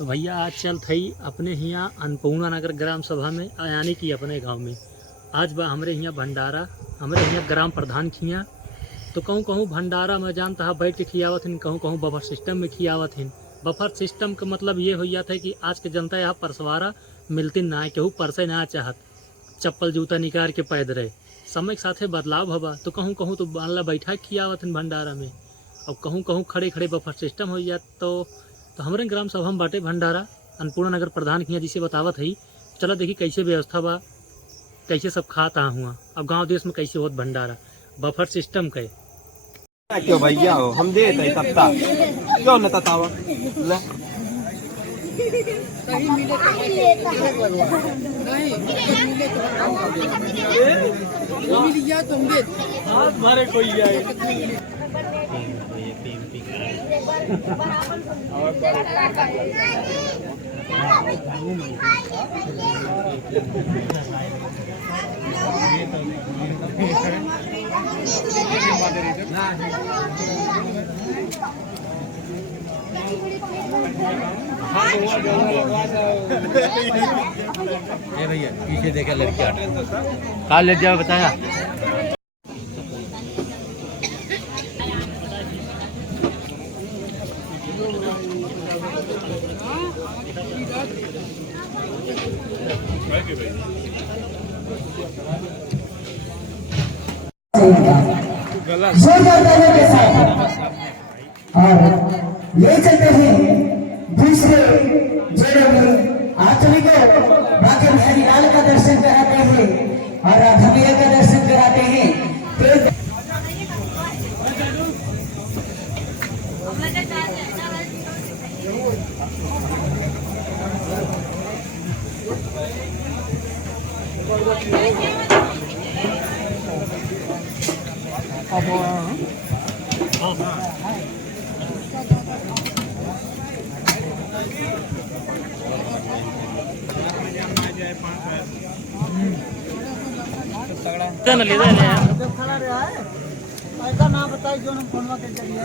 तो भैया आज चल थई अपने यहाँ अन्नपूर्णा नगर ग्राम सभा में यानी कि अपने गांव में आज बा हमरे यहाँ भंडारा। हमरे यहाँ ग्राम प्रधान खिया तो कहूँ कहूँ भंडारा में जानता है बैठ के खियावत हिन, कहूँ कहूँ बफर सिस्टम में खियावत हिन। बफर सिस्टम का मतलब ये हो जाता है कि आज के जनता यहाँ परसवारा मिलती ना है, केहू परसे ना चाहत, चप्पल जूता निकाल के पैद रहे। समय के साथे बदलाव हवा तो कहूँ कहूँ तो बाला बैठा खियावत हिन भंडारा में, और कहूँ कहूँ खड़े खड़े बफर सिस्टम हो जात। तो हमारे ग्राम सभा में बाटे भंडारा अन्नपूर्णा नगर प्रधान किया जिसे बतावत है। चलो देखी कैसे व्यवस्था बा, कैसे सब खाता हुआ, अब गांव देश में कैसे होत भंडारा बफर सिस्टम के। क्यों भैया हो हम दे तत्ता क्यों न ततावा ले मारे कोई आए भैया पीछे देखा लड़कियां कहाँ ले जाओ बताया। के साथ और ले चलते हैं दूसरे जेलों में। आज सभी को राजा बिहारी लाल का दर्शन कराते हैं और राधा का दर्शन कराते हैं। ऐसा ना बताइए जो हम फोनवा के जरिए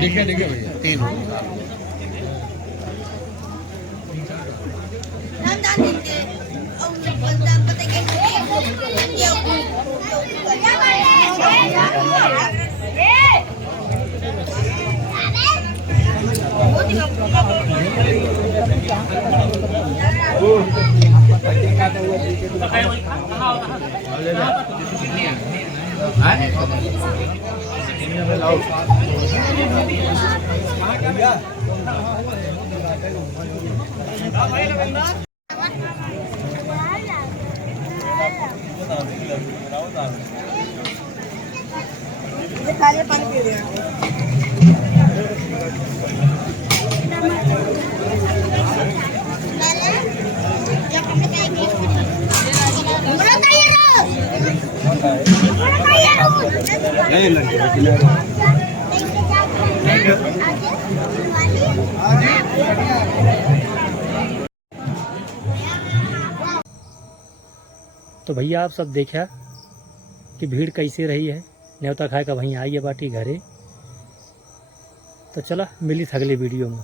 देखे देखे भैया तीन तो भैया आप सब देखा कि भीड़ कैसे रही है। न्योता खाए का वहीं आई है बाटी घरे। तो चला मिली अगले वीडियो में।